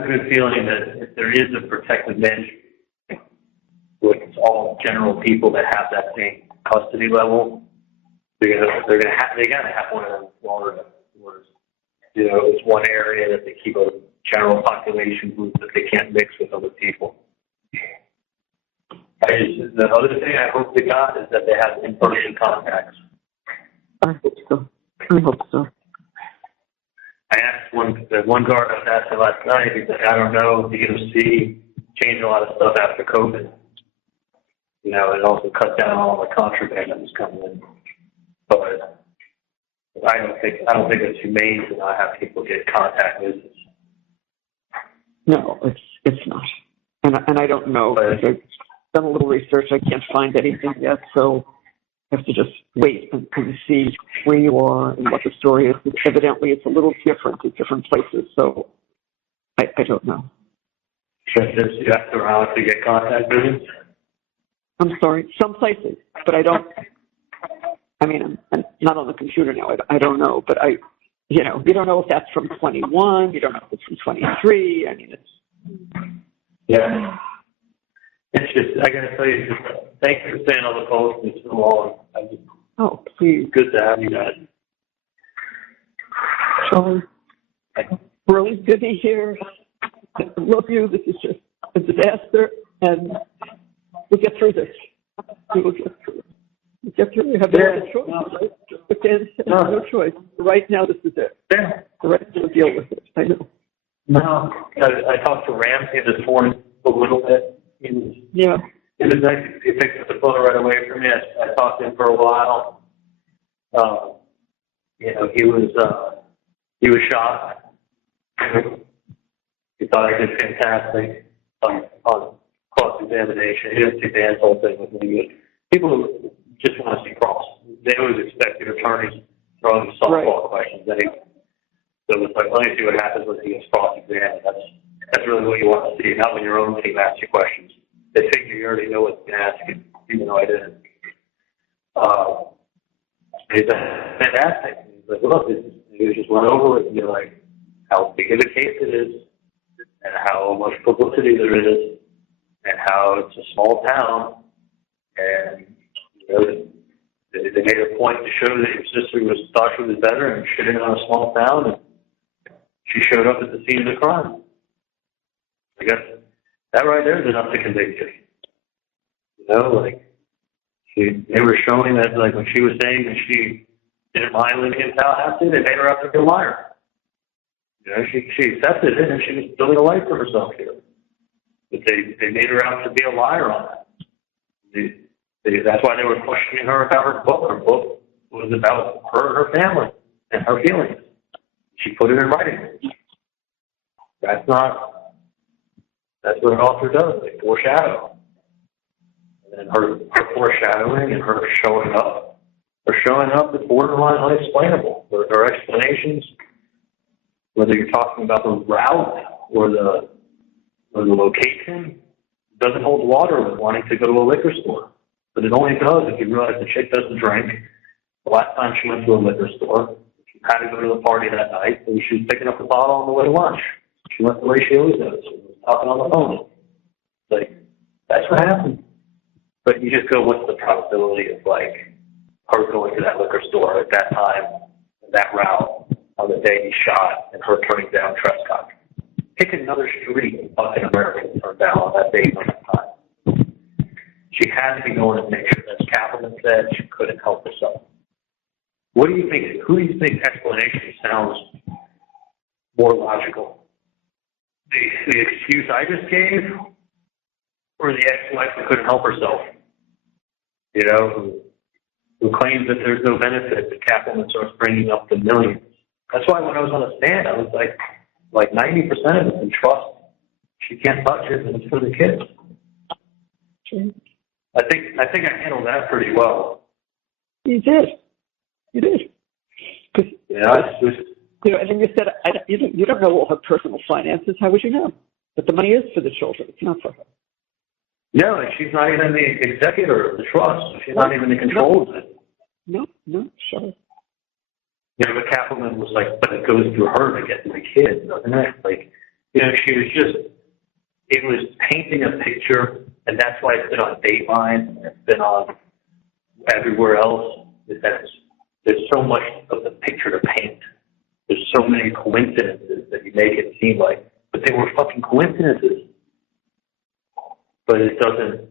good feeling that if there is a protective bench, it's all general people that have that same custody level. They gotta have one of them Florida where, it's one area that they keep a general population group that they can't mix with other people. The other thing I hope to God is that they have in-person contacts. I hope so. I hope so. I asked one guard I was asking last night, he said, I don't know, the EOC changed a lot of stuff after COVID. It also cut down on all the contraband that was coming in. But I don't think it's humane to not have people get contact visits. No, it's not. And I don't know. I've done a little research. I can't find anything yet, so I have to just wait and see where you are and what the story is. Evidently, it's a little different in different places, so I don't know. You have to allow to get contact visits? I'm sorry. Some places, but I don't. I mean, I'm not on the computer now. I don't know, but you don't know if that's from 21. You don't know if it's from 23. I mean, it's. Yeah. It's just, I gotta tell you, thank you for staying on the post and so long. Oh, please. Good to have you guys. Sean, really good to be here. I love you. This is just a disaster, and we'll get through this. We will get through it. We'll get through it. We have no other choice, right? Just no choice. Right now, this is it. Yeah. The rest will deal with it. I know. No. I talked to Ramsey this morning a little bit. It was nice. He picked up the phone right away from me. I talked to him for a while. He was shocked. He thought I did fantastic on cross-examination. He didn't see Dan's whole thing with me. People just want to see cross. They always expect their attorneys throwing softball questions anyway. So it's like, let me see what happens when he gets cross-examined. That's really what you want to see, not when your own team asks you questions. They figure you already know what's going to ask you, even though I didn't. He's fantastic. He's like, look, you just went over it and you're like, how big of a case it is, and how much publicity there is, and how it's a small town, and they made a point to show that your sister thought she was better and shitting on a small town, and she showed up at the scene of the crime. I guess that right there is enough to convict you. They were showing that, like, when she was saying that she didn't mind living in Tallahassee, they made her out to be a liar. She accepted it, and she was building a life for herself here. But they made her out to be a liar on that. That's why they were questioning her about her book. Her book was about her and her family and her feelings. She put it in writing. That's what an author does. They foreshadow. And her foreshadowing and her showing up is borderline unexplainable. Her explanations, whether you're talking about the route or the location, doesn't hold water with wanting to go to a liquor store. But it only does if you realize the chick doesn't drink. The last time she went to a liquor store, she had to go to the party that night, and she was picking up the bottle on the way to lunch. She went the way she always does. She was talking on the phone. That's what happened. But you just go, what's the probability of, her going to that liquor store at that time, that route, on the day he shot, and her turning down Trescott? Pick another street in fucking America to turn down on that day on that time. She had to be going to make sure, as Kaplan said, she couldn't help herself. What do you think? Who do you think explanation sounds more logical? The excuse I just gave, or the ex-wife who couldn't help herself? Who claims that there's no benefit to Kaplan starts bringing up the millions. That's why when I was on the stand, I was like 90% of it's in trust. She can't touch it, and it's for the kids. I think I handled that pretty well. You did. And then you said, you don't know all her personal finances. How would you know? But the money is for the children. It's not for her. Yeah, she's not even the executor of the trust. She's not even in control of it. No, sure. But Kaplan was like, but it goes through her to get to the kids, doesn't it? You know, she was just, it was painting a picture, and that's why it's been on Dateline, it's been on everywhere else, is that there's so much of the picture to paint. There's so many coincidences that you make it seem like, but they were fucking coincidences. But it doesn't,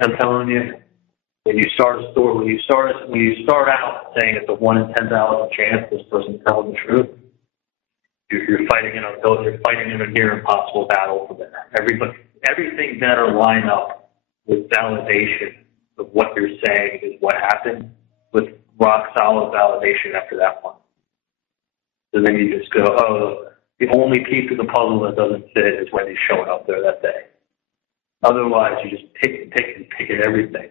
I'm telling you, when you start a story, when you start out saying it's a 1 in 10,000 chance this person's telling the truth, you're fighting in a near impossible battle for that. Everything better line up with validation of what you're saying is what happened, with rock solid validation after that one. So then you just go, oh, the only piece of the puzzle that doesn't fit is when he's showing up there that day. Otherwise, you just pick at everything.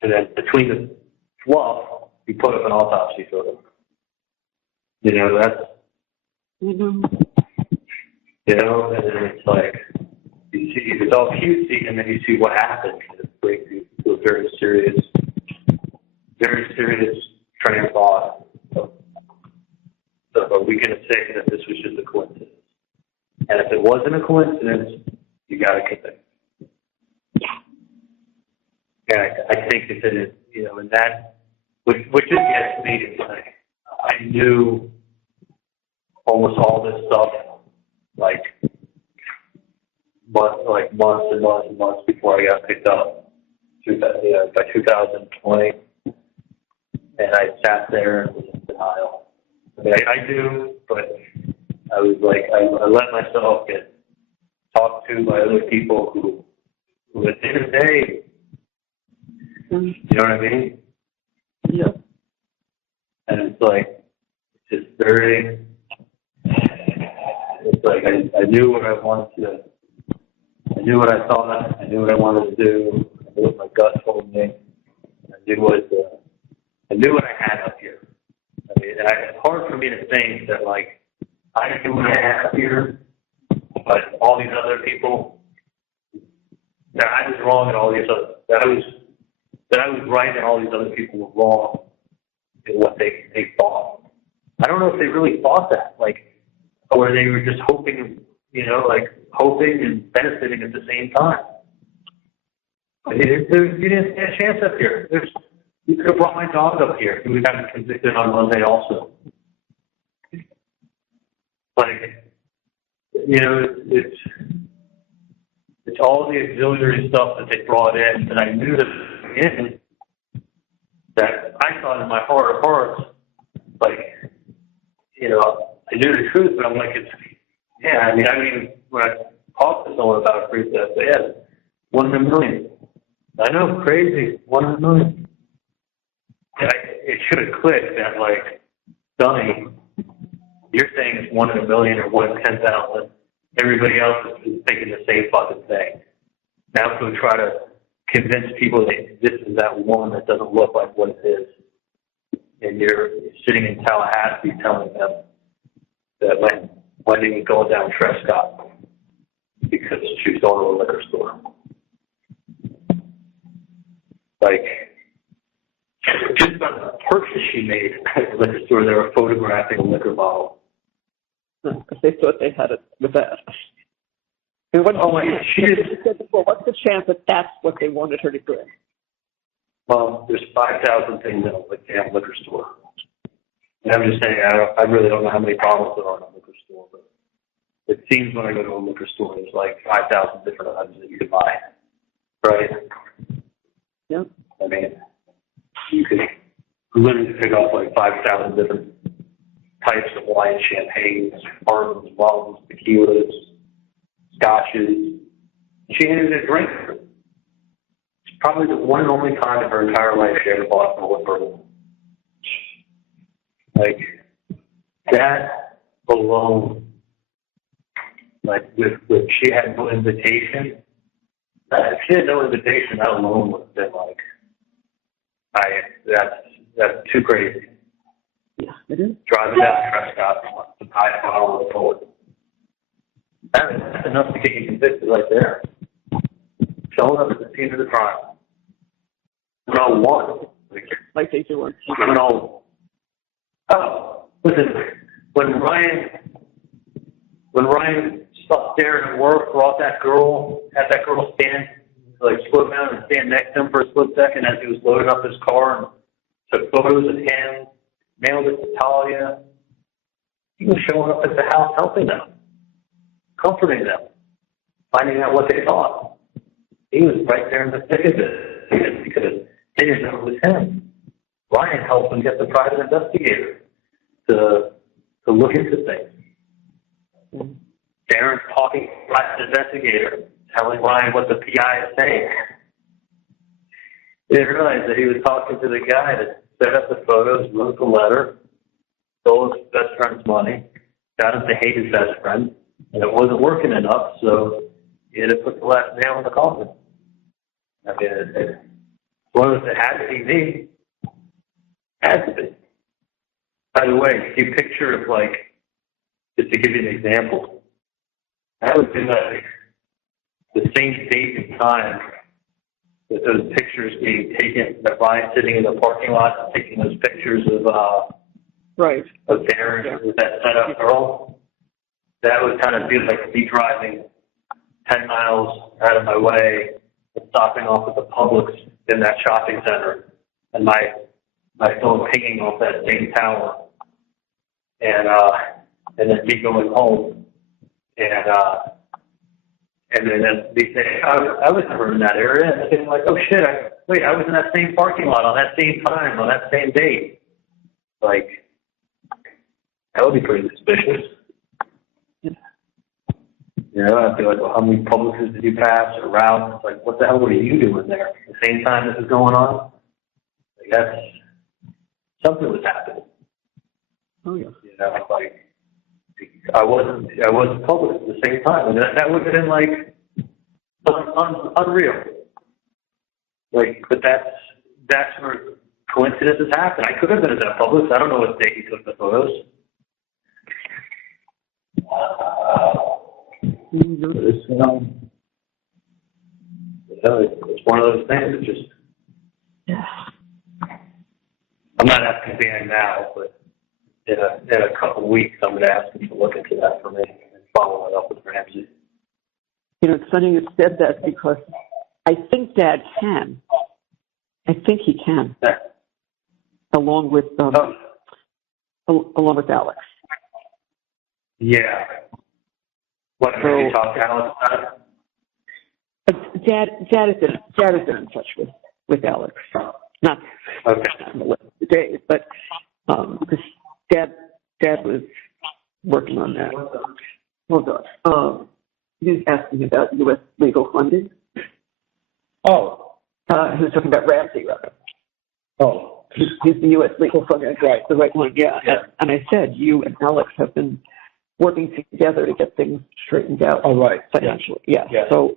And then between the fluff, you put up an autopsy photo. You know, that's, you know, and then it's like, you see, it's all cutesy, and then you see what happens. It brings you to a very serious train of thought. So are we going to say that this was just a coincidence? And if it wasn't a coincidence, you got to convict. And I think that it, you know, and that, which just gets me to like, I knew almost all this stuff, like months and months and months before I got picked up, by 2020. And I sat there and was in denial. I mean, I do, but I was like, I let myself get talked to by other people who at the end of the day, you know what I mean? Yeah. And it's like, it's just very, it's like I knew what I wanted to, I knew what I thought, I knew what I wanted to do, I knew what my gut told me, I knew what I had up here. I mean, it's hard for me to think that, like, I knew what I had up here, but all these other people, that I was wrong and all these other, that I was right and all these other people were wrong in what they thought. I don't know if they really thought that, like, or they were just hoping, you know, like hoping and benefiting at the same time. You didn't stand a chance up here. You could have brought my dog up here. He would have gotten convicted on Monday also. Like, you know, it's all the auxiliary stuff that they brought in, and I knew that I thought in my heart of hearts, like, you know, I knew the truth, but I'm like, I mean, when I talked to someone about it briefly, I said, yeah, 1 in a million. I know, crazy, 1 in a million. It should have clicked that, like, dummy, you're saying it's 1 in a million or 1 in 10,000. Everybody else is thinking the same fucking thing. Now go try to convince people that this is that one that doesn't look like what it is. And you're sitting in Tallahassee telling them that when did you go down Trescott because she was going to a liquor store. Like, just about the purchase she made at the liquor store, they were photographing a liquor bottle. Because they thought they had it with that. And what's the chance that that's what they wanted her to bring? Well, there's 5,000 things in a damn liquor store. And I'm just saying, I really don't know how many bottles there are in a liquor store, but it seems when I go to a liquor store, there's like 5,000 different items that you can buy, right? Yeah. I mean, you could literally pick up like 5,000 different types of wine, champagnes, bourbons, rums, tequilas, scotches. She ended a drink. It's probably the one and only time in her entire life she ever bought a full bourbon. Like, that alone, like, with she had no invitation. If she had no invitation, that alone would have been like, that's too crazy. Yeah, it is. Driving down Trescott to buy a bottle of Ford. That's enough to get you convicted right there. Showing up at the scene of the crime. Criminal one. Like they do on TV. Criminal. Oh, listen. When Ryan when Ryan stopped staring at work, brought that girl, had that girl stand, like slow down and stand next to him for a split second as he was loading up his car and took photos of him, mailed it to Talia. He was showing up at the house, helping them, comforting them, finding out what they thought. He was right there in the thick of it because they didn't know it was him. Ryan helped them get the private investigator to look into things. Darren's talking to the private investigator, telling Ryan what the PI is saying. He didn't realize that he was talking to the guy that set up the photos, wrote the letter, stole his best friend's money, got him to hate his best friend, and it wasn't working enough, so he had to put the last nail in the coffin. I mean, it's one of those that had to be me. Had to be. By the way, if you picture, like, just to give you an example, that would be like the same date and time that those pictures being taken, that Ryan sitting in the parking lot and taking those pictures of Darren with that setup girl. That would kind of be like me driving 10 miles out of my way and stopping off at the Publix in that shopping center, and my phone pinging off that same tower, and then me going home, and then me saying, I was never in that area, and being like, oh shit, I was in that same parking lot on that same time, on that same date. Like, that would be pretty suspicious. You know, I'd be like, well, how many Publixes did you pass or routes? It's like, what the hell were you doing there? At the same time this is going on? Like, that's, something was happening. Oh, yeah. You know, like, I wasn't Publix at the same time. And that would have been, like, unreal. Like, but that's where coincidences happen. I could have been at that Publix. I don't know what day he took the photos. It's one of those things that just, I'm not asking Dan now, but in a couple of weeks, I'm going to ask him to look into that for me and follow it up with Ramsey. You know, it's funny you said that because I think Dad can. I think he can, along with Alex. Yeah. What, have you talked to Alex about it? Dad has been in touch with Alex. Not in the last days, but because Dad was working on that. Hold on. He was asking about U.S. legal funding. Oh. He was talking about Ramsey, rather. Oh. He's the U.S. legal funding, right? The right one, yeah. And I said, you and Alex have been working together to get things straightened out. Oh, right. Financially, yeah. So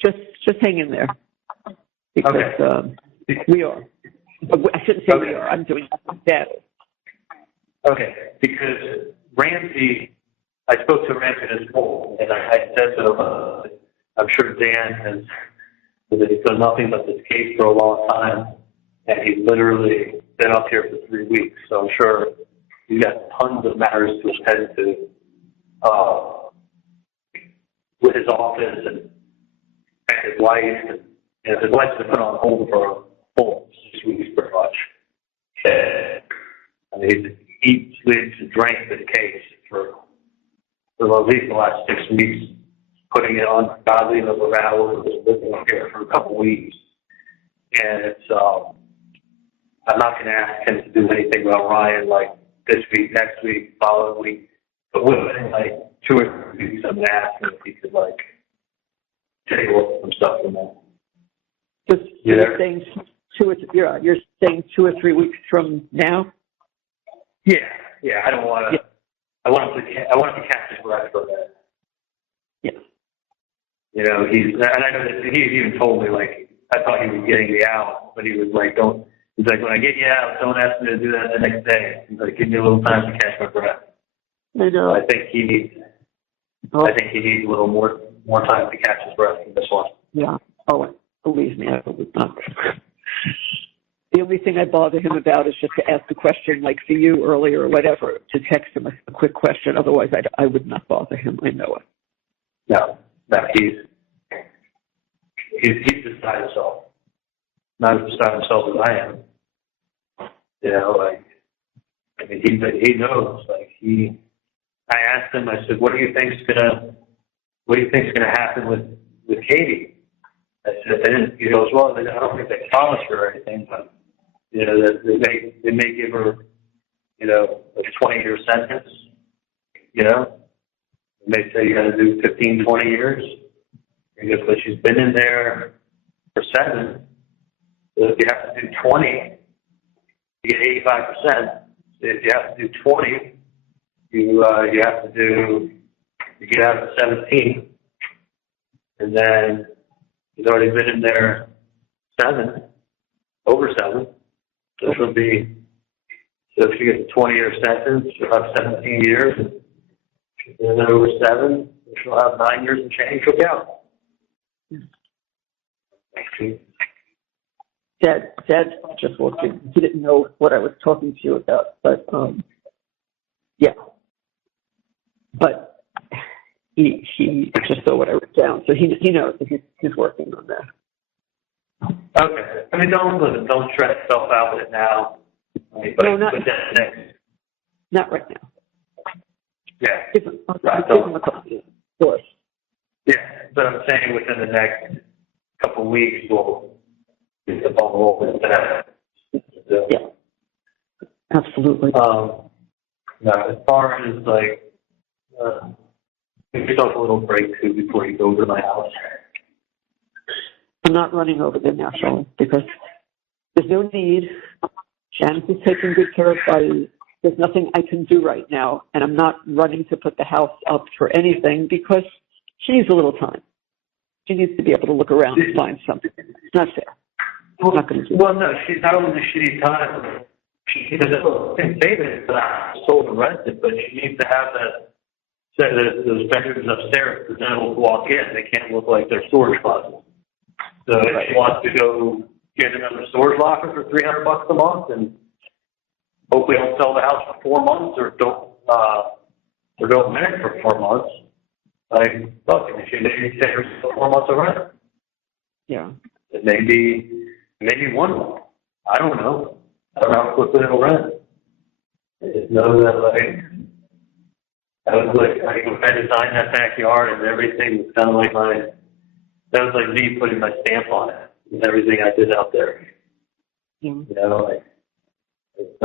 just hang in there because we are. I shouldn't say we are. I'm doing that. Okay, because Ramsey, I spoke to Ramsey this morning, and I said to him, I'm sure Dan he's done nothing but this case for a long time, and he's literally been up here for 3 weeks, so I'm sure he's got tons of matters to attend to with his office and his wife. And his wife's been put on hold for a full 6 weeks, pretty much. I mean, he sleeps and drank this case for at least the last 6 weeks, putting it on godly level hours, living up here for a couple weeks. And it's, I'm not going to ask him to do anything about Ryan, like, this week, next week, following week. But within, like, 2 or 3 weeks, I'm going to ask him if he could, like, take a look at some stuff from that. Just you're saying 2 or 3 weeks from now? Yeah. I don't want to. Yeah. I want to catch his breath for that. Yeah. You know, and I know that he even told me, like, I thought he was getting me out, but he was like, don't. He's like, when I get you out, don't ask me to do that the next day. He's like, give me a little time to catch my breath. I know. I think he needs a little more time to catch his breath in this one. Yeah. Oh, believe me, I would not. The The only thing I bother him about is just to ask a question like for you earlier or whatever, to text him a quick question. Otherwise, I would not bother him. I know it. No, he's beside himself. Not as beside himself as I am. You know, like, I mean, he knows. Like, I asked him. I said, "What do you think's gonna happen with Katie?" I said, he goes, "Well, I don't think they promised her or anything, but you know, they may give her, you know, a 20-year sentence. You know, they may say you got to do 15, 20 years. He goes, but she's been in there for 7. So if you have to do 20, you get 85%. If you have to do 20, you have to do, you get out of 17, and then he's already been in there 7, over 7. So she'll be, so if she gets a 20-year sentence, she'll have 17 years, and then over 7, she'll have 9 years and change. She'll be out." Dad just walked in. He didn't know what I was talking to you about, but yeah. But he just saw what I wrote down, so he knows that he's working on that. Okay. I mean, don't stress yourself out with it now. I mean, but, No, not, but then, not right now. yeah. Give him a couple of course. Yeah, but I'm saying within the next couple of weeks, we'll get the ball rolling with that. Yeah, absolutely. Now, as far as like, give yourself a little break too before you go over to my house. I'm not running over there now, Shelley, because there's no need. Janice is taking good care of Buddy. There's nothing I can do right now, and I'm not running to put the house up for anything because she needs a little time. She needs to be able to look around and find something. It's not fair. I'm not going to do that. Well, no, she's not only does she need time. She can say that I sold and rented, but she needs to have those bedrooms upstairs because then will walk in. They can't look like they're storage closets. So if she wants to go get another storage locker for $300 a month, and hopefully don't sell the house for 4 months, or don't rent it for 4 months. Like, look, she needs to take 4 months of rent. Yeah. It maybe 1 month. I don't know. I don't know how quickly it'll rent. I just know that, like, I designed that backyard and everything was kind of like that was like me putting my stamp on it and everything I did out there. Yeah. You know, like, it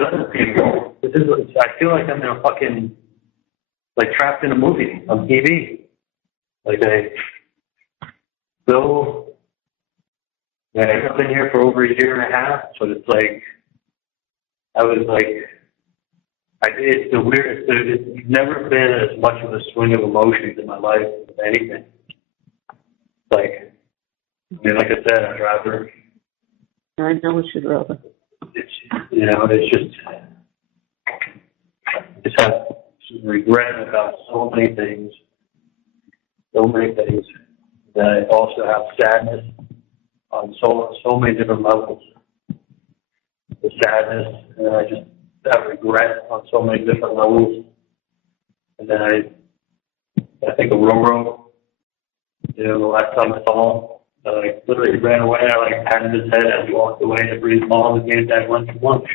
doesn't feel, I feel like I'm in a fucking, like, trapped in a movie on TV. Like, I've been here for over a year and a half, but it's like, it's the weirdest. It's never been as much of a swing of emotions in my life as anything. Like, I mean, like I said, I'd rather. I know what you'd rather. It's, you know, it's just have regret about so many things. That I also have sadness on so many different levels. The sadness, and I just have regret on so many different levels. And then I think of Roro, you know, the last time I saw him, I literally ran away. I like patted his head as he walked away to breathe mom and gave that lunch for lunch.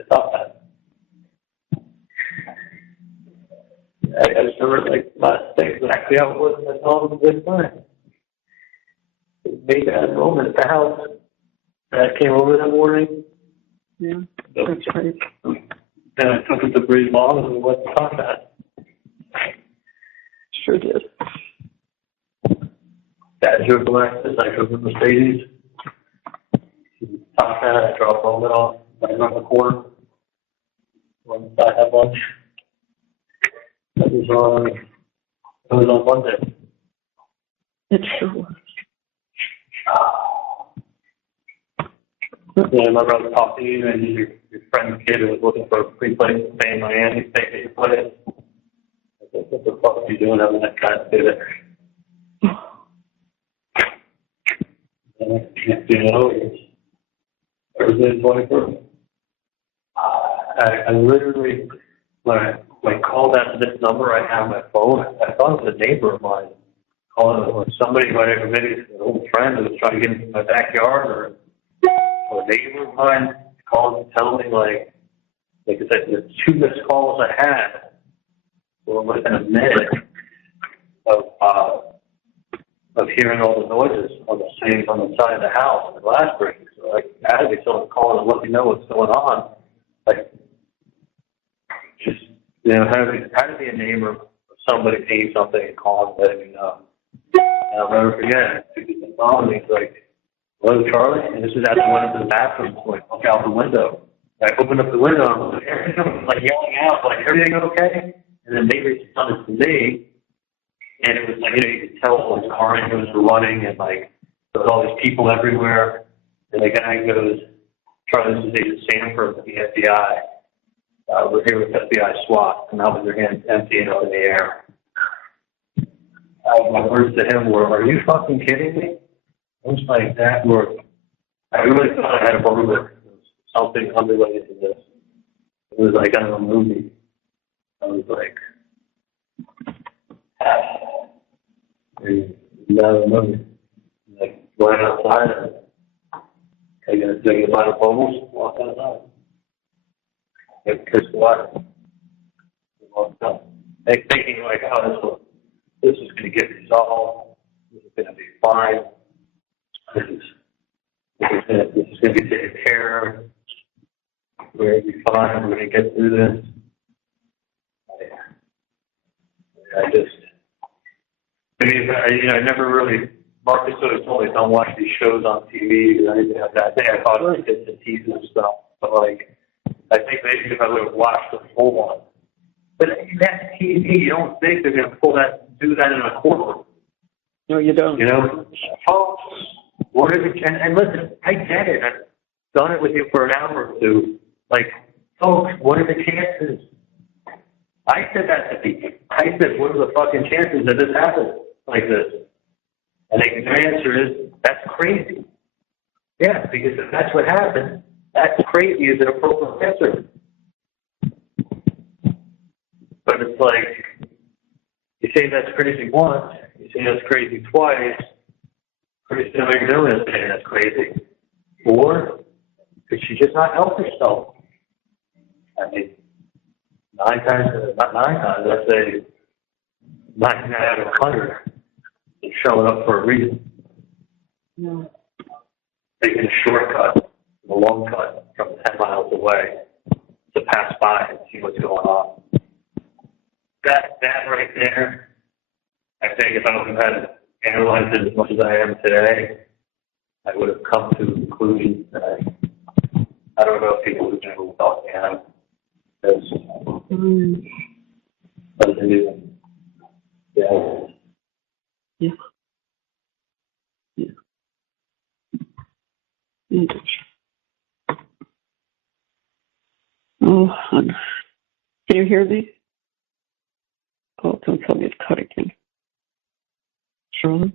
I thought that. I just remember like last day exactly how it was, and I saw him a good time. It made that moment at the house. I came over that morning. Yeah, that's right. Then I took him to breathe mom and we went to talk that. Sure did. Dad drove the Lexus, I drove the Mercedes. Top hat, I dropped home and off right around the corner. Went inside, had lunch. That was on Monday. It sure was. Yeah, my brother talked to you, and your friend's kid who was looking for a free place to stay in Miami, stay at your place. I said, what the fuck are you doing having that guy stay there? it's Thursday, 21st. I literally, when I called out to this number I have on my phone, I thought it was a neighbor of mine calling, or somebody, maybe an old friend who was trying to get into my backyard, or a neighbor of mine calling to tell me, like I said, the 2 missed calls I had were within a minute of hearing all the noises on the side of the house, the glass breaking. So, like, I had to be someone calling to let me know what's going on. Like, just, had to be a neighbor of somebody seeing something and calling and letting me know. And I'll never forget, he's been following me. He's like, "Hello, Charlie?" And this is after I went into the bathroom, so I look out the window. And I opened up the window, and I was like, yelling out, like, "Everything okay?" And then they responded to me. And it was like, you could tell all the car engines were running, and like there was all these people everywhere. And the guy goes, "Charlie, this is Agent Sanford with the FBI. We're here with FBI SWAT." And now with their hands empty and up in the air. My words to him were, "Are you fucking kidding me?" It was like that. I really thought I had a burglar. There was something unrelated to this. It was like out of a movie. I was like, like going outside and taking a bottle of bubbles, walk outside. Kiss the water. Walked up. Thinking like, "Oh, this is going to get resolved. This is going to be fine. This is going to be taken care of. We're going to be fine. We're going to get through this." I never really, Marcus sort of told me don't watch these shows on TV or anything like that. I think I thought it was bits and pieces and stuff, but like, I think maybe if I would have watched the full one. But that's TV. You don't think they're going to do that in a courtroom. No, you don't. Folks, what is it? And listen, I get it. I've done it with you for an hour or two. Like, folks, what are the chances? I said that to people. I said, what are the fucking chances that this happens like this? And their answer is, that's crazy. Yeah, because if that's what happened, that's crazy is an appropriate answer. But it's like, you say that's crazy once, you say that's crazy twice, pretty soon you're doing is saying that's crazy. Or could she just not help herself? I mean, 9 times, not 9 times, I'd say 9 out of 100 is showing up for a reason. No. Taking a shortcut, a long cut from 10 miles away to pass by and see what's going on. That right there, I think if I would have had analyzed it as much as I am today, I would have come to the conclusion that I don't know if people who never thought they have this. But it is. Yeah. Yeah. Yeah. Mm. Oh, hon. Can you hear me? Oh, don't tell me it's cut again. Shirley?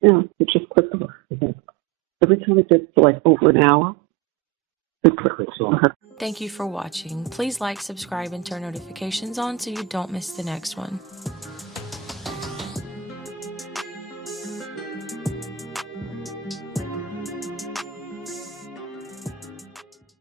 Yeah, it just clicked over. Every time it gets to like over an hour, it clicks over. Thank you for watching. Please like, subscribe, and turn notifications on so you don't miss the next one.